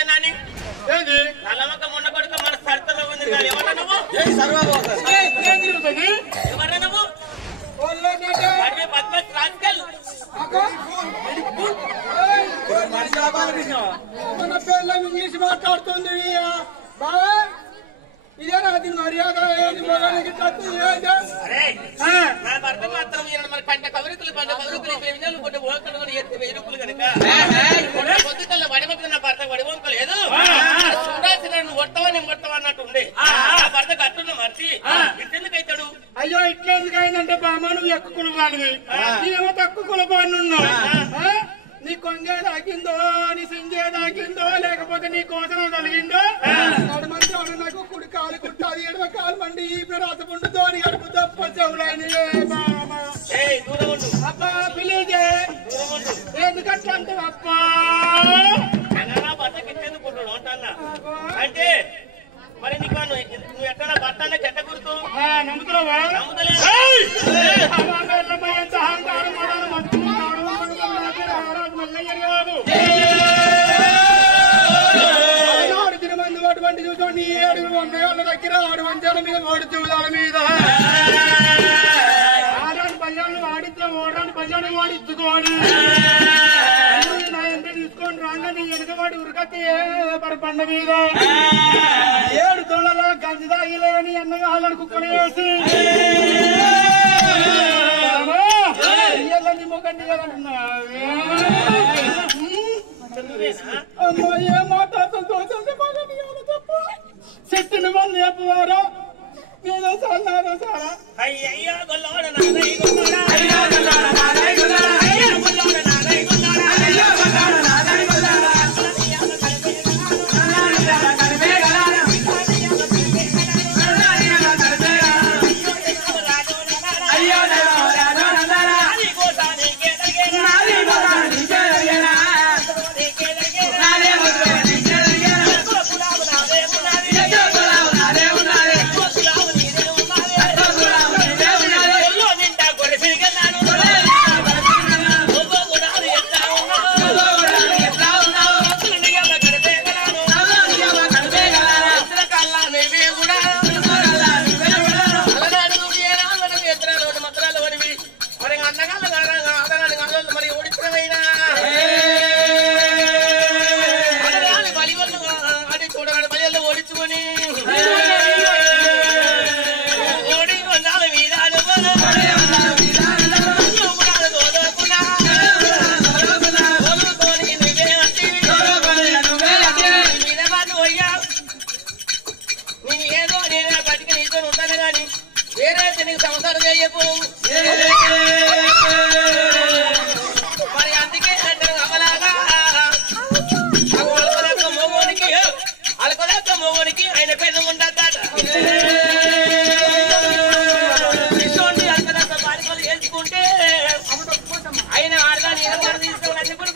చెప్పానని నల్లమక్క మొన్న కొడుకు మన సరితలో ఉంది కానీ ఎవరు నువ్వు ఎవరు నువ్వు పద్మస్ రాజకల్ మన పేర్ల ఇంగ్లీష్ మాట్లాడుతుంది ఇదేనా అది మర్యాద నా భర్త మాత్రం మన పంట కవరికలు కొట్టి ఓకలు కూడా ఎత్తి వెయ్యి కనుక పొద్దుకల్లా వడిమొక్క నా భర్త వడిమొక్క లేదు చూడాల్సిన నువ్వు కొడతావా నేను కొడతావా అన్నట్టు ఉండే నా భర్త కట్టున్న మర్చి ఇట్టెందుకు అవుతాడు అయ్యో ఇట్లెందుకు అయిందంటే బామ్మ నువ్వు ఎక్కువ కులబానివి నేనేమో తక్కువ కులబాని ఉన్నావు నీ కొంగే తాకిందో నీ సింగే తాకిందో లేకపోతే నీ కోసన కలిగిందో మంది నాకు కుడి కాలు కుట్టాలి ఎడమ కాలు మండి ఈ రాసపుండుతో గడుపు తప్ప చెవులని అబ్బా పిలిజే ఎందుకట్లా అంటే అబ్బా బతకెందుకుంటున్నావు అంటన్నా అంటే మరి నీకు నువ్వు ఎక్కడ భర్త అన్న చెట్ట గుర్తు నమ్ముతున్నావా అటువంటి చూసుకోండి 7 వందల దగ్గర 6 వంచాల మీద 3 చూదాల మీద ఆడాని పల్లెలు వాడితే ఓడాని పల్లెలు వాడిచ్చుకోండి నా ఎంత తీసుకొని రాగానే ఎనుకవాడి ఉరకతే పండ మీద 7 తొలల గంజి తాగిలేని అన్నగాళ్ళని కుక్కలు వేసి ఇయ్యాలని మొగండి అమ్మా ఏం మాట్లాడుతుందో చెట్టుని మంది చెప్పవారా ఏదో సన్నారో సారా అయ్యయ్యా మరి అందుకే అలకొదక్క మోగోనికి ఆయన పెద్ద ఉండద్దాట అలకొదక్క బాలికలు వేసుకుంటే ఆయన ఆడదాన్ని ఏదో తీసుకోవాలని కూడా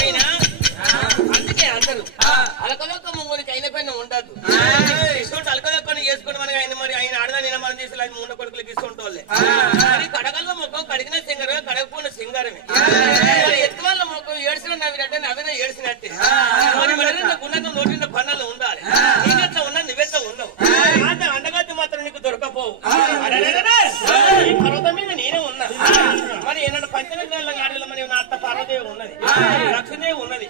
అయినా అందుకే అందరు అలకొదక్క మోగోనికి అయిన పైన ఉండద్దు అలకొదక్కని చేసుకుంటే మనకి ఆయన మరి ఆయన ఆడదాన్ని మనం చేసి ముండ కొడుకులకి ఇస్తుంటే మరి కడగల్లో మొక్కం కడిగిన సింగరమే కడగపోయిన సింగారమే ఎత్తువల్ల మొక్కం ఏడ్చిన నవ్వినట్టే నవ్విన ఏడ్చినట్టే మరి గుణంగా నోటిన పనులు ఉండాలి నీకెట్లా ఉన్నా నువ్వెట్లా ఉన్నావు అండగత్తి మాత్రం నీకు దొరకపోవు ఈ పర్వతం మీద నేనే ఉన్నా మరి ఏమన్నా పంచనగర్ల గాడిలో మరి నా అత్త పార్వదేవి ఉన్నది లక్ష్మీదేవి ఉన్నది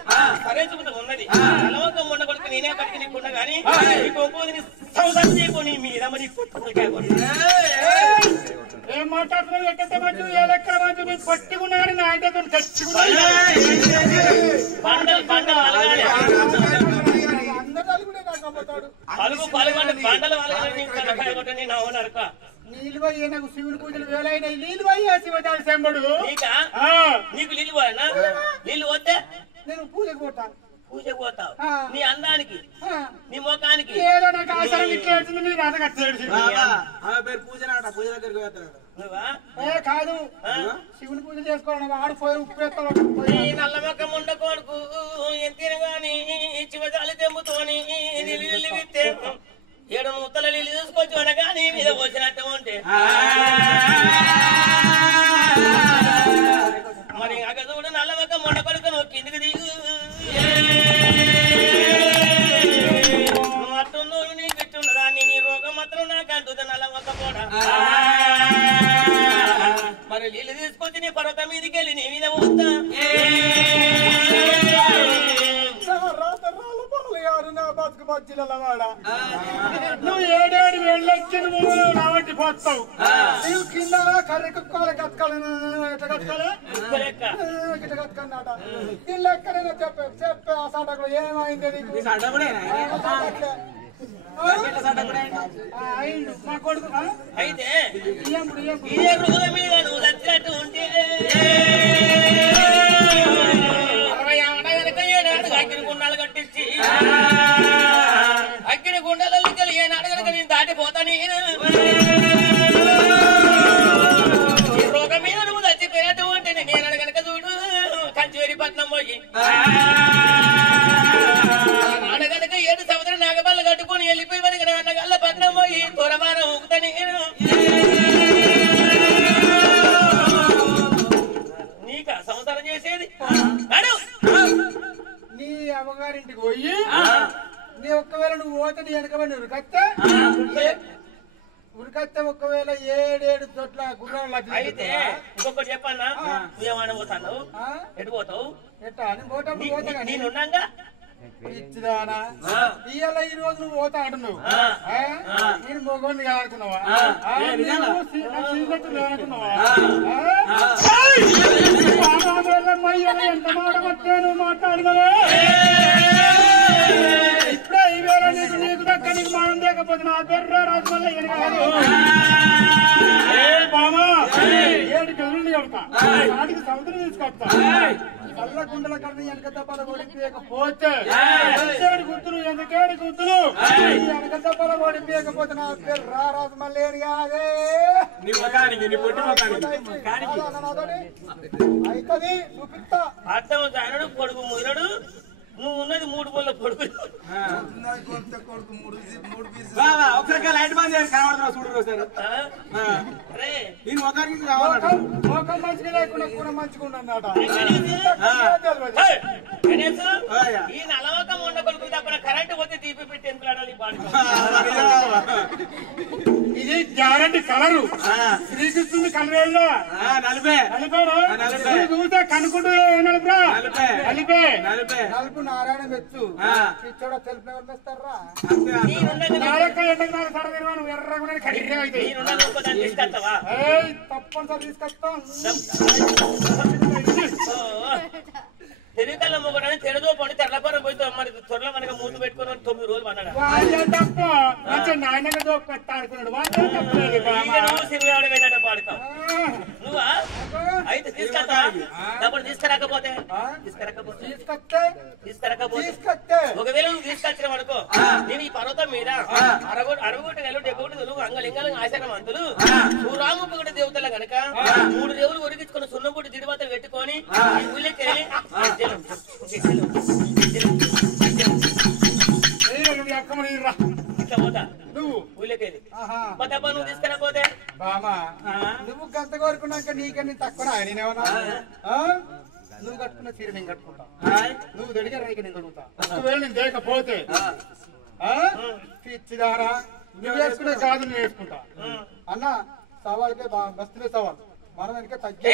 సరేసుకుత ఉన్నది అలవకం ఉండ కొడుకు నేనే కడిగి నీకున్నా గానీ నీకు సంసారం చేయకొని మీద మరి ఏం మాట్లాడుతున్నావు ఎక్కడ మంచి ఏ లెక్క మంచి మీరు పట్టుకున్నాడు నా ఇంట్లో తెచ్చుకున్నాడు నీళ్ళు పోయి నాకు శివుని పూజలు వేలైన నీళ్ళు పోయి శివజాలి శంబడు నీకు నీళ్ళు పోయానా నీళ్ళు పోతే నేను పూజకు పోతాను పూజకు పోతావు నీ అందానికి నీ ముఖానికి ఏదో నాకు అవసరం ఇట్లా వచ్చింది నీ రాత కట్టేది పేరు పూజనాట పూజ దగ్గరికి పోతాడు కాదు శివుని పూజ చేసుకోవడం వాడు పోయి ఉప్పు నల్లమొక్క ముండ కొడుకు ఎంతిన గాని శివజాలి తెంపుతోని నీళ్ళు విత్తే 7 ముత్తల నీళ్ళు తీసుకొచ్చి కానీ మీద పోసినట్టు ఉంటే మరి నీళ్ళు తీసుకొచ్చి నీ పర్వతం మీదకి వెళ్ళి నీ మీద పోతా నువ్వు 7 వేళ్ళెక్కి నువ్వు రావట్టి పోతావు నువ్వు కింద కర్రీ కుక్కలు కత్కాలి ఎట్లా కత్కాలి ఇట్లా కత్కన్నట ఇల్లు ఎక్కడైనా చెప్పే ఆ సాట కూడా ఏమైంది మా కొడుకు అయితే ఇదే మృగం మీద నువ్వు చచ్చినట్టు ఉంటే 60 ఏళ్ళ ఏనాడు అగ్ని గుండాలు కట్టించి అగ్ని గుండాలకి ఏనాడు కనుక నేను దాటిపోతాను ఈ రోగం మీద నువ్వు చచ్చిపోయినట్టు ఉంటే నేను కనుక చూడు కంచివేరిపట్నం పోయి నాడగనక 7 సంవత్సరం నాగబల్ల కట్టుకుని వెళ్ళిపోయి మరి అన్నగల్ల పట్నం పోయి త్వరమానం ఊగుతాను నీక సంసారం చేసేది నీ అమ్మగారింటికి పోయి నీ ఒక్కవేళ నువ్వు పోతే నీ వెనకబడి ఉరికత్తే ఒకవేళ 7 చోట్ల గుర్రాలు అయితే ఇంకొకటి చెప్పన్నా నువ్వేమన్నా పోతాను ఎటు పోతావు ఎట్టా నేను పోటప్పుడు పోతా నేనున్నాగా ఇచ్చిదానా ఇవాళ ఈ రోజు నువ్వు పోతా అంటున్నావు నేను మొగోని కాడుతున్నావా ఎంత మాట వస్తే నువ్వు మాట్లాడినవే ఇప్పుడే ఈ వేళ నీకు దక్క నీకు మనం లేకపోతే నా పేరు రాజు వల్ల ఏం కాదు బామా 7 గదులు చెప్తా నాటికి సముద్రం తీసుకొస్తా కళ్ళ కుండల కన్నా వెనక దెబ్బలు ఓడిపోయకపోతే గుర్తులు ఎందుకేడు గుర్తులు వెనక దెబ్బలు ఓడిపోయకపోతే నా పేరు రారాజు మళ్ళీ ఏం కాదే అవుతుంది చూపిస్తా అర్థం జానడు పొడుగు మురడు నువ్వు ఉన్నది 3 ముళ్ళ పొడుగు ఒకసారి లైట్ బంద్ చేసి కనబడుతున్నా చూడరు సార్ లోకం మంచిగా లేకుండా కూడా మంచిగా అన్నమాట ఈ నలవకం ఉండ కొడుకు తప్పన కరెంట్ పోతే తీపి పెట్టి ఎందుకు ఆడాలి ఇది గ్యారంటీ కలరు శ్రీకృష్ణుని కలరేళ్ళు చూస్తే కనుకుంటూ నలుపురా నలుపు నారాయణ మెచ్చు చూడ తెలుపు ఎవరు మెస్తారా తప్పనిసరి తీసుకొస్తాం తెలివితల్ల మొగడని తెరదో పడి తెల్లపరం పోయి మరి త్వరలో మనకి మూడు పెట్టుకుని 9 రోజులు అన్నాడు తప్ప ఆడుకున్నాడు పాడుతావు నువ్వా అయితే తీసుకొస్తా డబ్బులు తీసుకురాకపోతే ఒకవేళ నువ్వు తీసుకొచ్చిన అనుకో నేను ఈ పర్వతం మీద అరగొట్టు నెలలు 70 అంగలింగాలు ఆశ్రమంతులు సూరాముపగడ దేవతల గనక 3 దేవులు ఒరిగించుకుని సున్నపుడి దిడిబత్తలు పెట్టుకొని ఊళ్ళకి వెళ్ళి నువ్వు ఊళ్ళకెళ్ళి నువ్వు తీసుకురాపోతే బామా నువ్వు గంత కోరుకున్నాక నీకని తక్కువ నేనేమన్నా నువ్వు కట్టుకున్న చీర నేను కట్టుకుంటా నువ్వు దడిగా రైకి నేను దొరుకుతా ఒకవేళ నేను లేకపోతే పిచ్చిదారా నువ్వు వేసుకునే కాదు నేను వేసుకుంటా అన్న సవాల్కే బస్తీనే సవాల్ మనం వెనక తగ్గే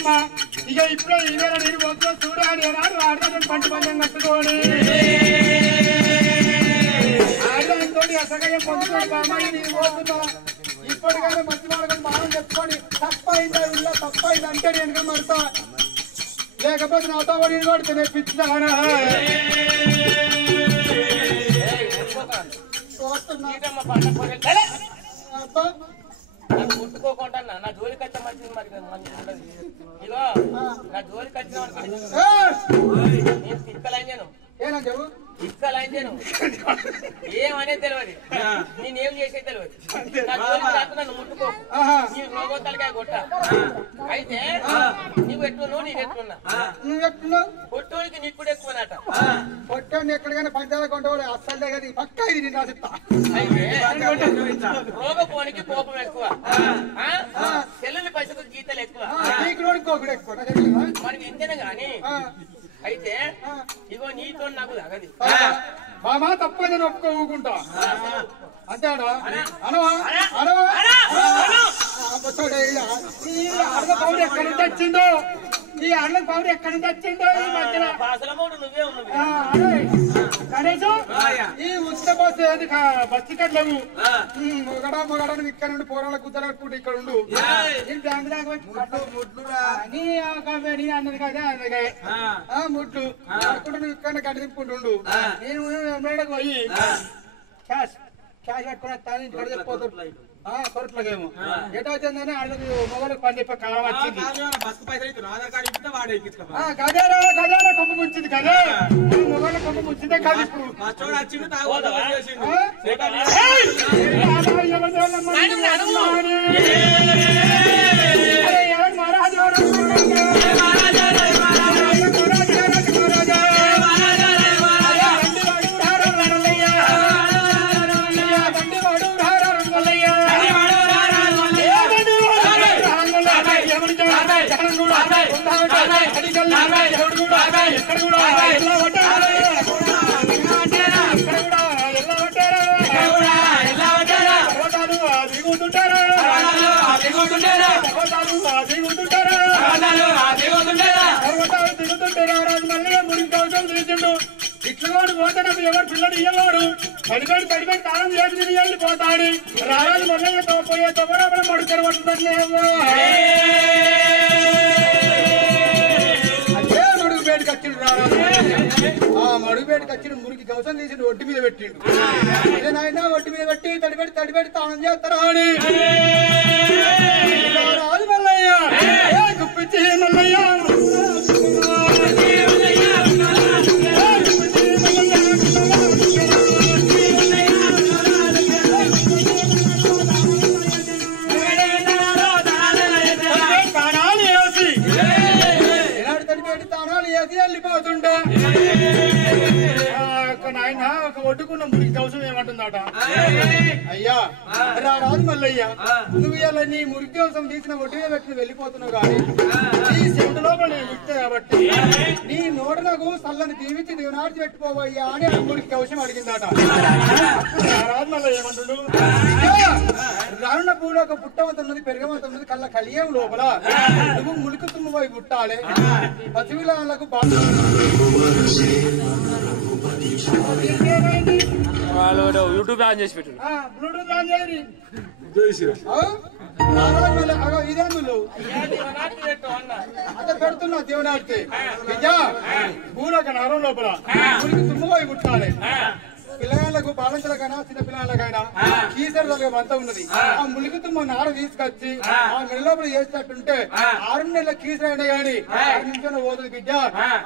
అమ్మా ఇక ఇప్పుడే ఇవేళ నేను వద్దు చూడాలి ఏనాడు ఆడదాన్ని పంట పందం కట్టుకోని ఆడదాంతో అసగయం పొందుకోండి బామ్మ నేను పోతున్నా ఇప్పటికైనా మంచి మార్గం బాగా చెప్పుకొని తప్పైందా ఇలా తప్పైంది అంటే నేను మడతా లేకపోతే నాతో నేను కొడితే నేర్పించానా ముట్టుకోకుండా నా జోలికి వచ్చే మంచిది మరి ఉండదు ఇగో నా జోలికి వచ్చిన నేను తిక్కలైందాను తిక్కలైందాను ఏమనేది తెలియదు నేనేం చేసేది తెలియదు నా జోలికి రాకు నన్ను ముట్టుకో నీ రోగోతలకాయ కొట్ట అయితే నువ్వు ఎట్లున్నావు నేను ఎట్లున్నా కొట్టోడికి నిప్పుడు ఎక్కువనట కొట్టండి ఎక్కడికైనా పంచాల కొంటవాడు అస్సలు కదా పక్కా ఇది నేను రాసిస్తా అయితే రోగపోనికి కోపం ఎక్కువ చెల్లెలి పైసకు గీతలు ఎక్కువ మనకి ఎంతనే గాని అయితే ఇగో నీతో నాకు తగది మామా తప్ప నేను ఒప్పుకోకుంటా అంతేడా పౌరు ఎక్కడి నుంచి వచ్చిందో ఈ అన్న పౌరు ఎక్కడి నుంచి వచ్చిందో ఈ మధ్యన నువ్వే ఉన్నావు కనీసం ఈ ఉచిత బస్సు ఏది బస్ టికెట్ లేవు మొగడ ఇక్కడ నుండి పోరాళ్ళ కుదరకుండా ఇక్కడ ఉండు నేను బ్యాంక్ దాకా నీ అన్నది కదా అందుకే ముట్లు నువ్వు ఇక్కడ గడ్డి తిప్పుకుంటుండు నేను మేడకు పోయి క్యాష్ పెట్టుకుని తాను ఇక్కడ చెప్పిపోతుంది కొరట్లకేమో ఎటో వచ్చిందని అడుగు మొగలకు పని చెప్పి కాలం వచ్చింది గజారా కొమ్మ ముంచింది కదా మొగల కొమ్మ ముంచిందే కాదు ఇప్పుడు మహారాజు ఇట్లవాడు పోతాడు ఎవరు పిల్లడు ఇయ్యవాడు పడిపడి తాళం చేసి వెళ్ళిపోతాడు రాజు మల్లయ్య పోయే తొమ్మరాబలం మడుకర పడుతుంది అదే మడుగు బయటకు వచ్చిండు రారాజు ఆ మడుగు బయటకు వచ్చిన మురికి గవసం తీసి ఒడ్డు మీద పెట్టిండు అదే నాయన ఒడ్డు మీద పెట్టి తడిపెడి తాళం చేస్తారా అని రాజు మల్లయ్య గుప్పించి మల్లయ్య వెళ్ళిపోతుంటా నాయన ఒక ఒడ్డుకున్న మురికి అవసరం ఏమంటుందట అయ్యా రాజు మల్లయ్య నువ్వు ఇలా నీ మురికి అవసరం తీసిన ఒడ్డు మీద పెట్టి వెళ్ళిపోతున్నావు కానీ నీ సెంటు లోపల నేను గుర్తే కాబట్టి నీ నోట నాకు సల్లని దీవించి దీవనార్చి పెట్టుకోవయ్యా అని ఆ మురికి అవసరం అడిగిందట రాజు మల్లయ్య ఏమంటుండు రానున్న పూలో ఒక పుట్టవంత ఉన్నది పెరగవంత ఉన్నది కళ్ళ కలియం లోపల నువ్వు ములికి తుమ్ము పోయి పుట్టాలి పసివిలాలకు యూట్యూబ్ ఆన్ చేసి పెట్టు బ్లూటూత్ ఆన్ చేయండి ఇదేందులు అంత పెడుతున్నా దేవునాడితే నిజా పూలక నరం లోపల మురికి తుమ్ము పోయి పుట్టాలి పిల్లగాళ్ళకు బాలంచలకైనా చిన్న పిల్లగాళ్ళకైనా కీసర అంతా ఉన్నది ఆ ములికి తుమ్మ నార తీసుకొచ్చి ఆ నెల లోపల చేసినట్టుంటే 6 నెలల కీసర అయినా గాని 6 నిమిషాలు పోతుంది బిడ్డ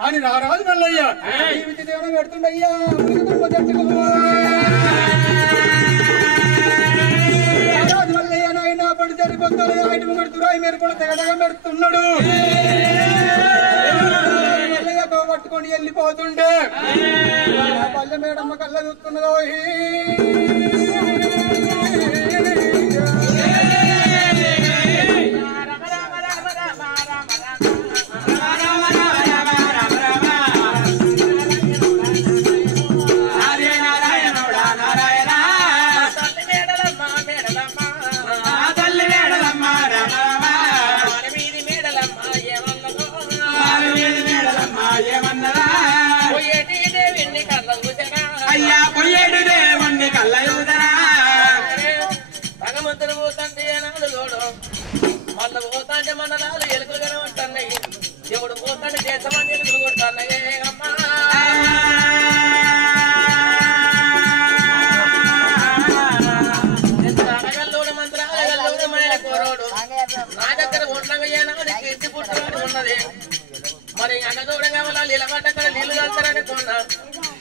అని రారాజు మల్లయ్య ఈ విద్య దేవుడు పెడుతుండయ్యా ములికి తుమ్మ చెట్టుకు రారాజు మల్లయ్య నాయన పడి జరిపోతాడు ఆయన పెడుతురాయి మీరు కూడా తెగదగ పెడుతున్నాడు పట్టుకొని వెళ్ళిపోతుండే పల్లె మేడమ్మ కళ్ళ చూస్తున్నదో మేడలమ్మ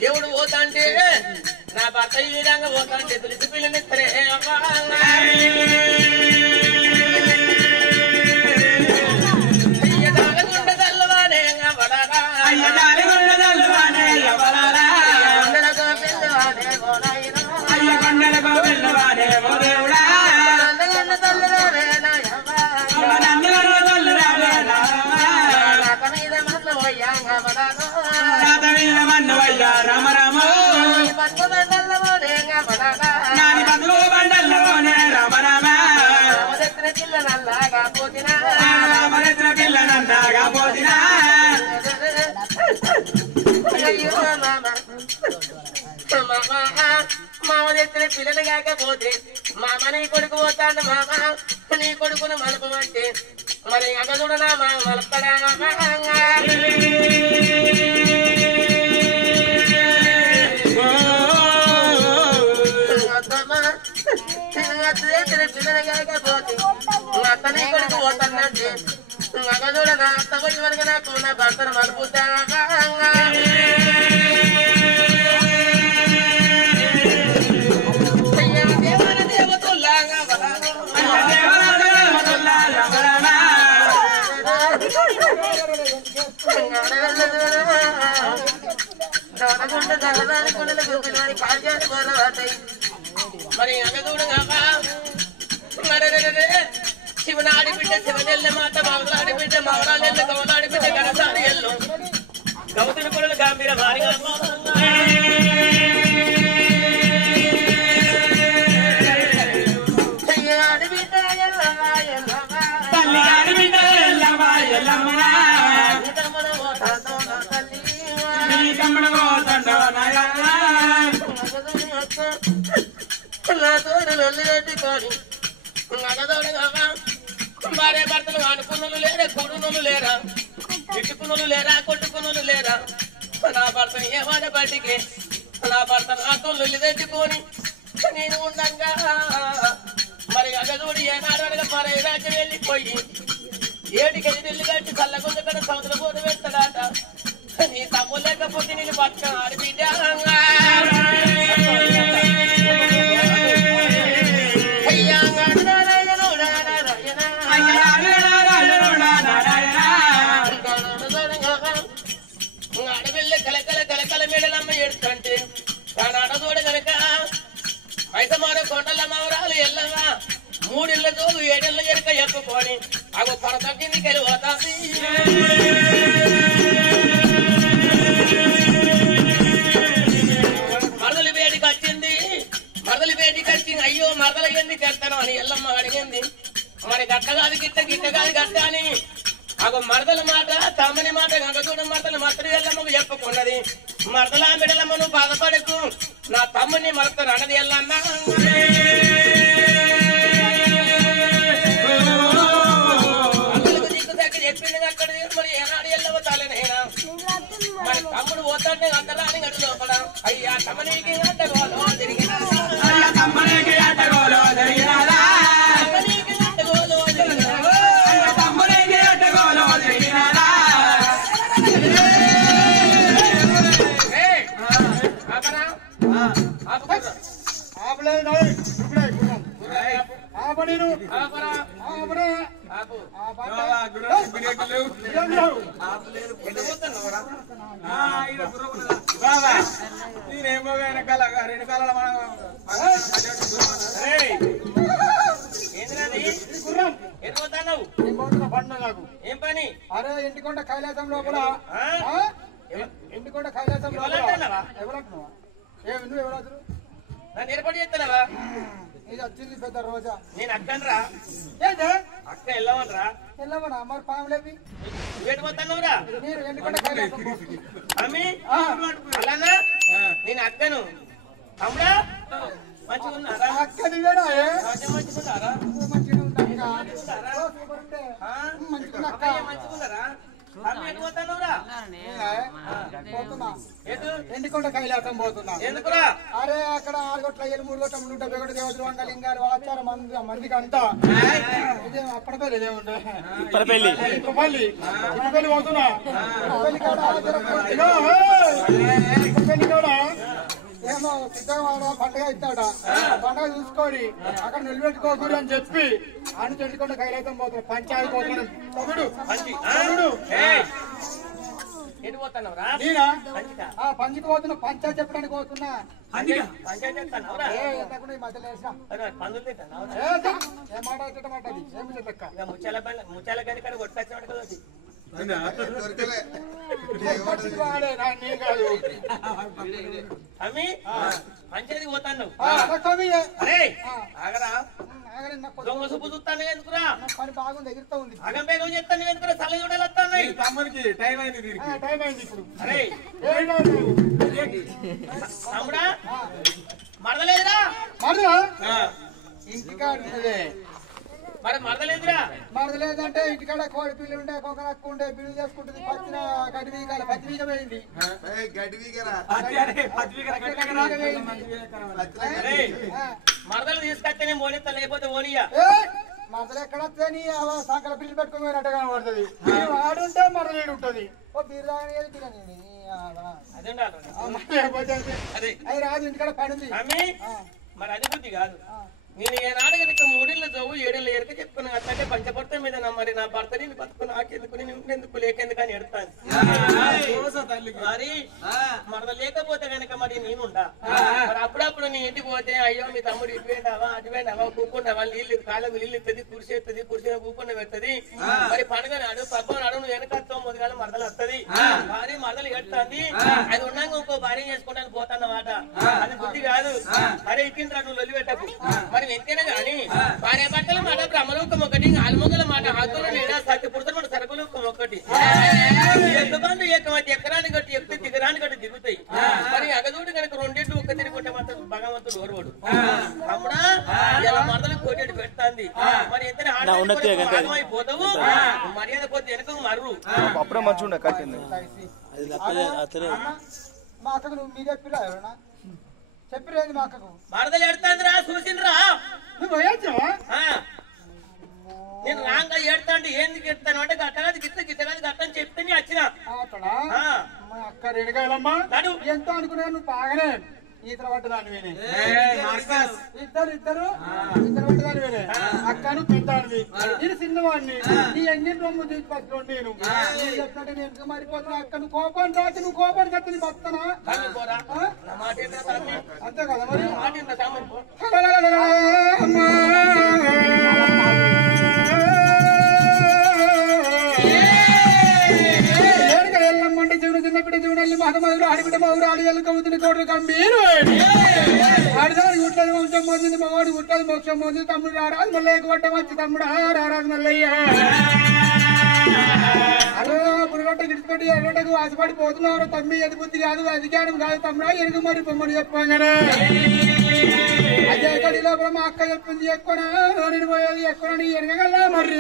దేవుడు పోతా అంటే నా భర్త ఈ విధంగా పోతా అంటే తెలిసి పిల్లనిస్తారే రామ రామ నాని బతులు బండల్లోనే రామ రామ రామదత్ర పిల్ల నల్లాగా పోతినా రామరత్న పిల్ల నన్నాగా పోతినా మామ దగ్గర పిల్లలు కాకపోతే మామ నీ కొడుకు పోతాడు మామ నీ కొడుకును మలపమంటే మరి అగదుడనా మా మలపడా పిల్లలు కాకపోతే అత్త నీ కొడుకు పోతానంటే అగదుడనా అత్త కొడి వరకు నాకు నా భర్తను మలుపుతా మరి అగదూడు శివనాడి బిడ్డ శివనెల్ల మాట మౌలాడి బిడ్డ మౌలాలెల్ల గౌలాడి బిడ్డ గణసారి ఎల్లు గౌతుని కొడులు గంభీర భారీగా భార్య భర్తలు అనుకున్నలు లేరా కొడుకులు లేరా ఇట్టుకున్నలు లేరా కొట్టుకున్నలు లేరా నా భర్త ఏమాడ బయటికి నా భర్త నాతో లొల్లి తెచ్చుకొని నేను ఉండంగా మరి అగదోడి ఏనాడు అనగా పరే రాజ్యం వెళ్ళిపోయి ఏడికి వెళ్ళి కట్టి చల్లగొండ కడ సముద్ర పోటు పెడతాడాట నీ తమ్ము లేకపోతే నేను బతుక ఆడిబిడ్డ ఆడపిల్ల కలకల కలకల మేడలమ్మ ఏడుతుంటే తాను ఆడదోడ కనుక మైసమార కొండల మవరాలు ఎల్లగా 3 ఇళ్ళ జోలు 7 ఇళ్ళ ఎరుక ఎప్పుకొని అగో పరసంటిని కలిపోతాది మరదలి వేడికి వచ్చింది అయ్యో మరదల ఎందుకు వెళ్తాను అని ఎల్లమ్మ అడిగింది మరి గట్టగాది గిట్టగాది గట్ట అని అగో మరదల మాట తమ్మని మాట గంగచూడ మరదలు మత్తడి ఎల్లమ్మకు చెప్పుకున్నది మరదల బిడలమ్మ నువ్వు బాధపడకు నా తమ్ముని మరతను అన్నది ఎల్లమ్మ మరదలకు దిక్కు దగ్గర చెప్పింది అక్కడ మరి ఏనాడు ఎల్లవతాలేనైనా మరి తమ్ముడు పోతాంటే అందరాని గడు లోపల అయ్యా తమ్మనికి అడ్డగోలో తిరిగినా తమ్మనికి అడ్డగోలో జరిగినారా తమ్మునికి అడ్డగోలో జరిగినారా నేనేమో వెనకాల 2 కాలాల ఏం పని అరే ఇంటికొండ కైలాసం లోపల ఇంటికొండ కైలాసం లోపల ఎవరంటున్నావా నువ్వు ఎవరు నన్ను ఏర్పాటు చేస్తావా ఇది వచ్చింది పెద్ద రోజా నేను అక్కనరా ఏంటే అక్క వెళ్ళవనరా వెళ్ళవనా మరి పాములేవి వేటు పోతావురా మీరు ఎండుకొండ కైలాసం అమ్మి అలానా నేను అక్కను తమ్ముడా మంచిగా ఉన్నారా అక్కది వేడా మంచిగున్నారా మంచిగా ఉందా మంచిగా అక్క మంచిగున్నారా అమ్మి ఎటు పోతావురా పోతున్నా ఎటు ఎండుకొండ కైలాసం పోతున్నా ఎందుకురా అరే అక్కడ 6 గొట్ల 7 గొట్ల 100 బెగడు దేవతలు వంట లింగాలు ఆచార మందికి అంతా అప్పటిపల్లి ఇప్పటిపల్లి పోతున్నా ఇప్పటిపల్లి కాడ సిద్ధవాడ పండుగ ఇస్తాడ పండుగ చూసుకొని అక్కడ నిలబెట్టుకోకూడదు అని చెప్పి అని చెట్టుకుంటే కైలాసం పోతున్నాడు పంచాయతీ పోతున్నాడు తమ్ముడు నేనా పంచికి పోతున్నా పంచాయతీ చెప్పడానికి పోతున్నా ఏం మాట్లాడేటమాట ఏమి చెప్పక్క ముచ్చాల కానీ ఇక్కడ కొట్టుకొచ్చాడు కదా అమ్మి పంచాయతీ పోతాను దొంగ సూపు చూస్తాను ఎందుకురా పని బాగుంది ఎగురుతా ఉంది అగం బేగం చెప్తాను ఎందుకురా చల్ల చూడాలి వస్తాను తమ్ముడికి టైం అయింది ఇప్పుడు అరే తమ్ముడా మరదలేదురా ఇంటికాడ మరి మరదలేదురా మరదలేదంటే ఇంటికాడ కోడి పిల్లి ఉండే కొకరక్కు ఉండే బిల్లు చేసుకుంటుంది పచ్చిన గడ్డి వీగాలి పచ్చి వీగ పోయింది మరదలు తీసుకొస్తేనే మోనిస్తా లేకపోతే ఓనియా మరదలు ఎక్కడ వస్తాయని సంకల పిల్లి పెట్టుకుని పోయినట్టుగా పడుతుంది ఆడుంటే మరదలేడు ఉంటుంది ఓ బిర్యానీ అది రాదు ఇంటికాడ పని ఉంది మరి అది బుద్ధి కాదు నేను ఏనాడు కనుక 3 ఏళ్ళ జవ్వు 7 ఏళ్ళ ఎరక చెప్పుకున్నా అట్లంటే పంచభర్త మీద మరి నా భర్త నేను బతుకు నాకెందుకు నేను ఎందుకు లేకెందుకు అని ఎడతాను మరి మరద లేకపోతే కనుక మరి నేనుండా మరి అప్పుడప్పుడు నీ ఇంటికి పోతే అయ్యో మీ తమ్ముడు ఇటు వేండావా అటు వేండావా కూకుండావా నీళ్ళు కాళ్ళకు నీళ్ళు ఇస్తుంది కురిసేస్తుంది కురిసిన కూకుండా పెడుతుంది మరి పండుగ నాడు పబ్బ నాడు నువ్వు వెనకత్వం మొదగాల మరదలు వస్తుంది భార్య మరదలు ఎడుతుంది అది ఉన్నాక ఇంకో భార్య చేసుకోవడానికి పోతాన్నమాట అది బుద్ధి కాదు అరే ఇచ్చింది నువ్వు లొల్లి పెట్టకు మరి ఎంతైనా గాని భార్య భర్తల మాట బ్రహ్మలోకం ఒకటి ఆల్మొగల మాట హద్దులు లేదా సత్య పురుషుల మాట సర్వలోకం ఒకటి ఎంతమంది ఏకమతి ఎక్కరాని గట్టి ఎక్కి దిగరాని గట్టి దిగుతాయి మరి అగదూడి కనుక రెండింటి ఒక్క తిరుగుంటే మాత్రం భగవంతుడు ఓర్వడు తమ్ముడా ఇలా మరదలు కోటేటి పెడుతుంది మరి ఎంత అయిపోతావు మర్యాద పోతే వెనక మర్రు అప్పుడే మంచిగా కట్టింది మా అక్కకు నువ్వు మీ చెప్పిరా ఎవరన్నా చెప్పిరేది మా అక్కకు మరదలు ఎడుతుందిరా చూసిండ్రా నువ్వు పోయొచ్చావా నేను రాంగా ఏడుతాండి ఎందుకు ఎడతాను అంటే గట్టగాది గిట్టగాది గట్టని చెప్తే నీ వచ్చిన మా అక్క రెడగాలమ్మా ఎంతో అనుకున్నా నువ్వు బాగానే ఈతల పట్టదాని వేనే ఇద్దరు పట్టదాని వేనే అక్కను పెద్దాడివి నేను చిన్నవాడిని నీ ఎన్ని రొమ్ము తీసుకొచ్చుకోండి నేను చెప్తాంటే నేను మరిపోతున్నా అక్కను కోపాన్ని రాసి నువ్వు కోపాన్ని కత్తి బతున్నా అంతే కదా మరి ఎల్లమ్మంటే జీవుడు చిన్న బిడ్డ జీవుడు మహమ్మదులు ఆడిబిడ్డ మౌరు ఆడి ఎల్లు కవుతున్న కోటలు గంభీరు ఆడిదానికి గుట్టది వంశం పొందింది మగవాడు గుట్టది మోక్షం పొందింది తమ్ముడు రారాజు మల్లయ్యకు పట్ట వచ్చి తమ్ముడు రారాజు మల్లయ్య అదో పురుగొట్ట గిడిచిపెట్టి ఎర్రగొట్టకు ఆశపడి పోతున్నారు తమ్మి అది బుద్ధి కాదు అధికారం కాదు తమ్ముడా ఎరుగు మరి పొమ్మని చెప్పగానే అదే కడి లోపల మా అక్క చెప్పింది ఎక్కువ నేను పోయేది ఎక్కువ ఎరగగల్లా మరి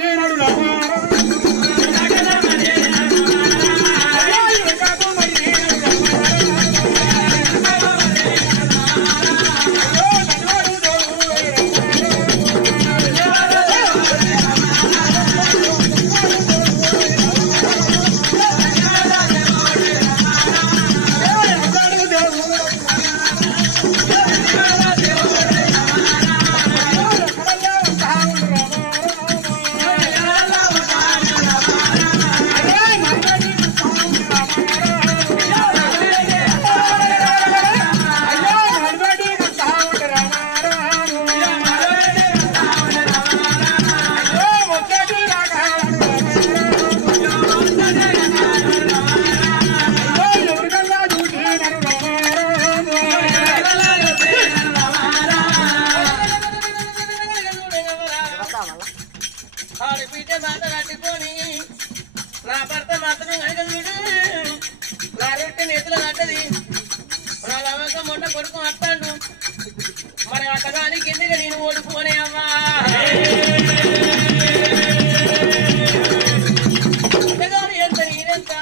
నా భర్త మాత్రం అడగలుడు నా రొట్టె నేతులు కట్టది నా లవంగా మొన్న కొడుకు వస్తాడు మరి అట్టగానికి ఎందుకు నేను ఓడిపోనే అమ్మా ఎంత నేనెంత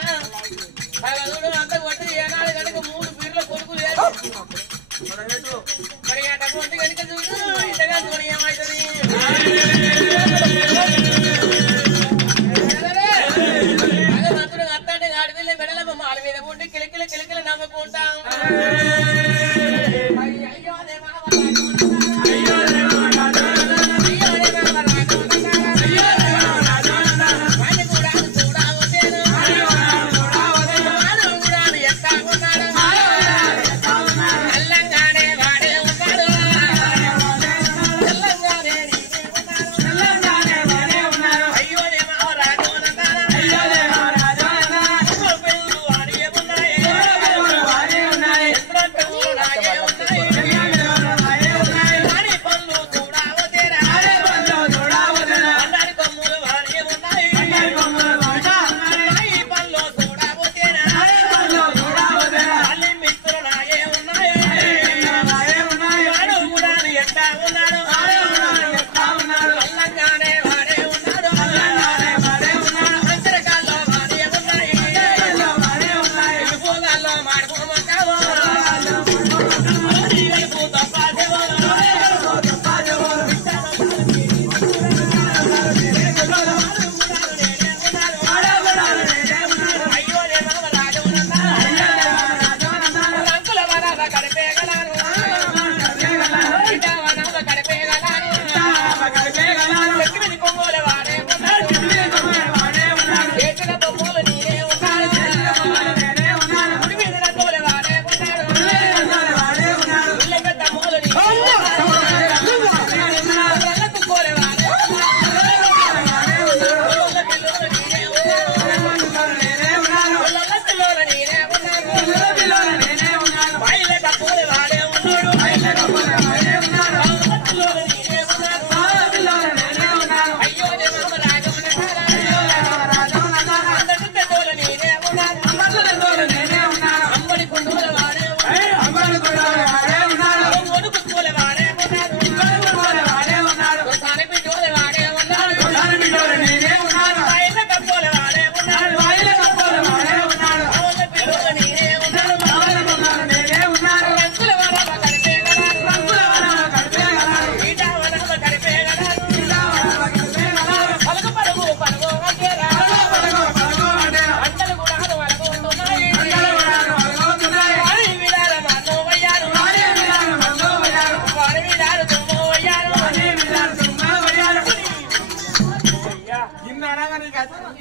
అగదుడు అంత కొట్టి ఏనాడు కనుక 3 పీర్ల కొడుకు లేదు మరి అటువంటి కనుక చూడు ఇంతగా చూడు ఏమవుతుంది ఆడపిల్ల మెడల మాల మీద ఉండి కిలకిల నవ్వుకుంటాం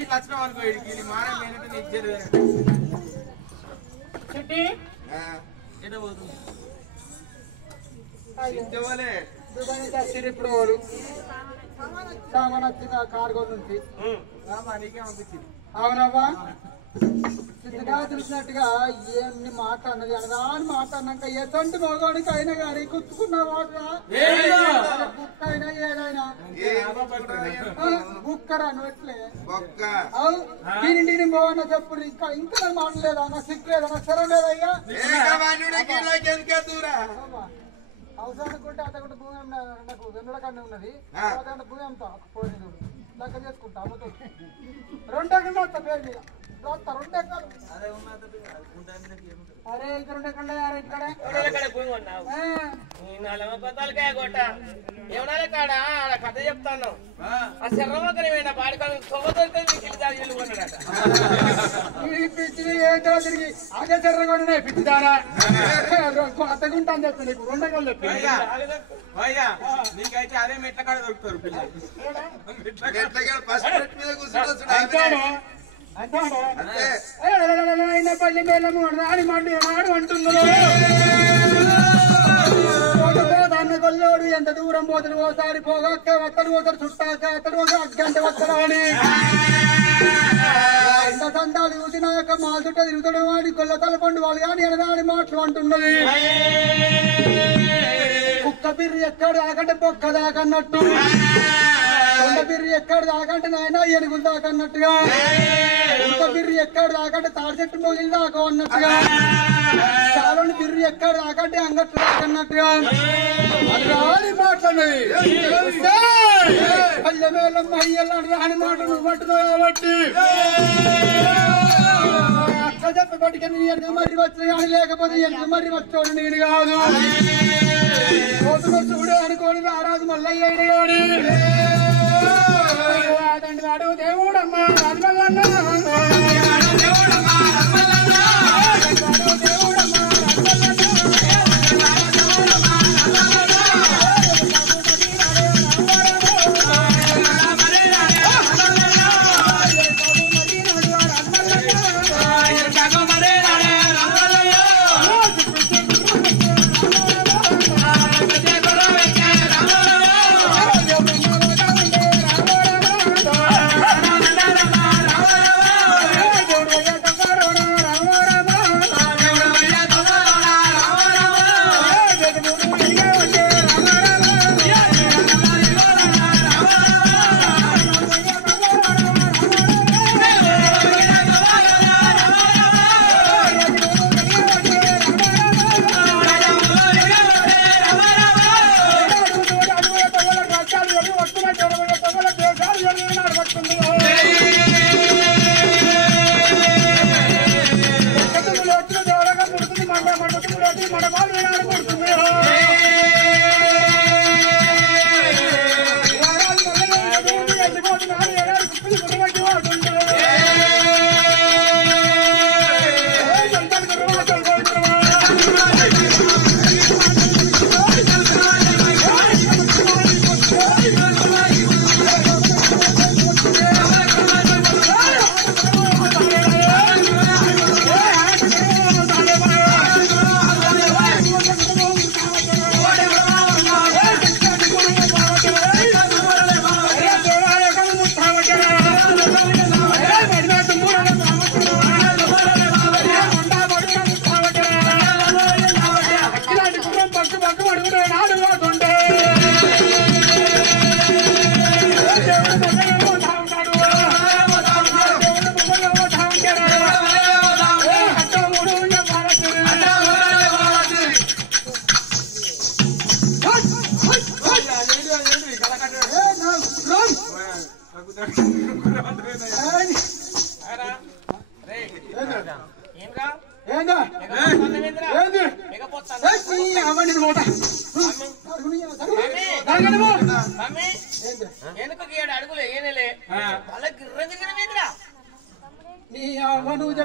ఇట్లా వచ్చినావు అనుకో వీళ్ళకి మానం లేనట్టు ఇచ్చేది చిట్టి ఎట పోతుంది దుబాయ్ నుంచి వచ్చారు ఇప్పుడు వాడు సామాన్ వచ్చిన కార్గో నుంచి నీకే పంపించింది అవునవ్వా చిన్నగా తెలిసినట్టుగా ఎన్ని మాట అన్నది అనగా అని మాట అన్నాక ఎటువంటి మగవాడికి అయినా కానీ కుచ్చుకున్న వాడురా బుక్ అయినా ఏదైనా బుక్కరా నువ్వెట్లే దీని బాగున్నా చెప్పు ఇంకా ఇంకా మాటలేదా నా సిగ్గు లేదా నా సరం లేదయ్యా అవసరానుకుంటే అతను భూమి నాకు వెన్నుల కన్నా ఉన్నది అతను భూమి అమ్ముతా పోయింది లెక్క చేసుకుంటా అమ్ముతుంది 2 ఎకరాలు వస్తా పేరు మీద 2 ఎకరాలు అరే ఇంకా 2 ఎకరాలు భూమి కొన్నావు పతాలకాయ కొట్ట ఏమన్నా కాడ ఆడ కథ చెప్తాను ఆ శర్రమక్కని పోయిన పాడుకొని తొమ్మిది ఇల్లు కొన్నాడట ఈ పిచ్చిని ఏంటో తిరిగి అదే చెర్రగొండే పిచ్చిదారా అత్తగుంటా అని చెప్తాను నీకు 2 ఎకరాలు చెప్పి నీకైతే అదే మెట్ల కాడ దొరుకుతారు ఆయన పల్లి మేళము రాని మండి రాడు అంటున్నాడు దాన్ని కొల్లోడు ఎంత దూరం పోతాడు ఓసారి పోగాక అతడు ఒకరు చుట్టాక అతడు ఒక అగ్గంట వస్తాడు అని ఎంత సంతాలు చూసినాక మా చుట్ట తిరుగుతాడు వాడి కొల్ల తలపండు వాళ్ళు కానీ ఎనరాని మాటలు అంటున్నది కుక్క బిర్రి ఎక్కడ దాకంటే పొక్క దాకన్నట్టు కొండ బిర్రి ఎక్కడ దాకంటే నాయన ఏనుగులు దాకన్నట్టుగా కుక్క బిర్రి ఎక్కడ దాకంటే తాడి చెట్టు మొగిలి దాకా అన్నట్టుగా చాలని బిర్రి ఎక్కడ దాకంటే అంగట్లు దాకన్నట్టుగా అది రాని మాట్లాడినది పల్లె మేళం అయ్యల్లాంటి రాని మాట నువ్వు పట్టున్నావు కాబట్టి అక్క చెప్పి పట్టుకుని ఎందుకు మరి వచ్చిన కానీ లేకపోతే ఎందుకు మరి వచ్చాడు నేను కాదు చూడే అనుకోని రారాజు మల్లయ్య గాని అదండి వాడు దేవుడమ్మా రాజమల్లన్న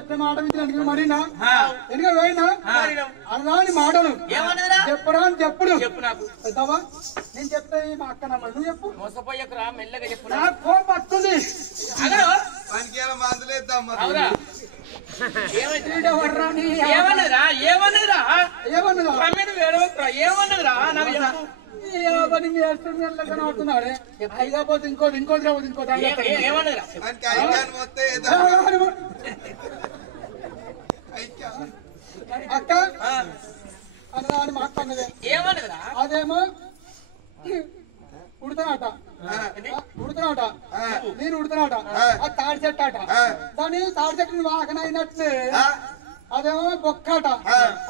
చెప్పే మాట వింటే మరినా ఎందుకు పోయినా అన్నాని మాటలు ఏమన్నదిరా చెప్పరా అని చెప్పుడు చెప్పు నాకు పెద్దవా నేను చెప్తే మా అక్క నమ్మ నువ్వు చెప్పు మోసపోయకురా మెల్లగా చెప్పు నాకు కోపం వస్తుంది అవురా ఏమన్నదిరా ఏమన్నదిరా ఏమన్నదా ఏమన్నదిరా నాకు పని అవుతున్నాడే అయిపోతే ఇంకోటి ఏమన్నదిరా అక్క అన్నదా అని మాట్లాడినదే ఏమన్నదిరా అదేమో ఉడతానట నేను ఉడతానట అది తాడి చెట్టు అట దాని తాడి చెట్టుని వాకన అయినట్టు అదేమో బొక్కట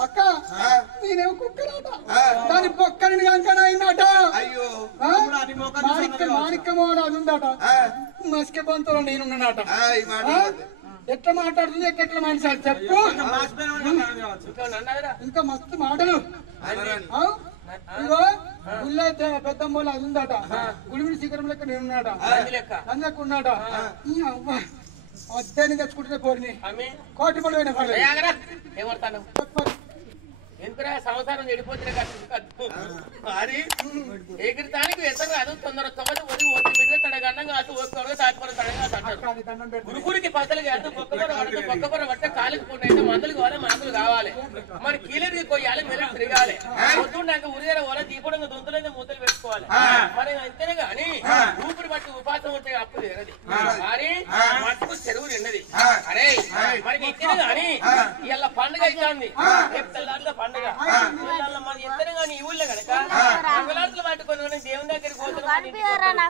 అక్క నేనేమో కుక్కనట దాని బొక్కని కంకణ అయినట మాణిక్యమోడ అది ఉందట మస్కె బంతులో నేనున్నానట ఎట్లా మాట్లాడుతుంది ఎట్లా మనిషి అది చెప్పు ఇంకా మస్తు మాటలు ఇగో గుళ్ళ పెద్దమ్మోళ్ళు అది ఉందట గుడిమిడి శిఖరం లెక్క నేనున్నాట అందులోకి ఉన్నాట అద్దెని తెచ్చుకుంటే పోరిని కోటి రూపాయలు పోయినా పర్లేదు ఏమడతాను ఎందుకురా సంవత్సరం చెడిపోతే అది ఎగిరితానికి ఎసరు అది తొందర తొమ్మిది ఒది ఓటి మీద తడగండంగా అటు ఓసుకోవడం తాటిపడ తడగా తట్టాడు గురుకుడికి పద్దలకి అటు పక్కపొర పట్టే కాలికి పూట మందులు కావాలి మందులు కావాలి మరి కీలకి కొయ్యాలి మెల్ల తిరగాలి పొద్దున్నాక ఉరిగర వాళ్ళ దీపడంగా దొంతులైతే మూతలు పెట్టుకోవాలి మరి అంతేనే గాని ఊపిరి బట్టి ఉపాసం ఉంటే అప్పు తీరది మరి మట్టుకు చెరువు నిన్నది అరే మరి ఇచ్చిన గాని ఇలా పండుగ అవుతుంది తెల్లారుల పండుగ మరి ఇద్దరు గాని ఈ ఊళ్ళో కనుక మంగళార్తులు పట్టుకొని దేవుని దగ్గరికి పోతున్నా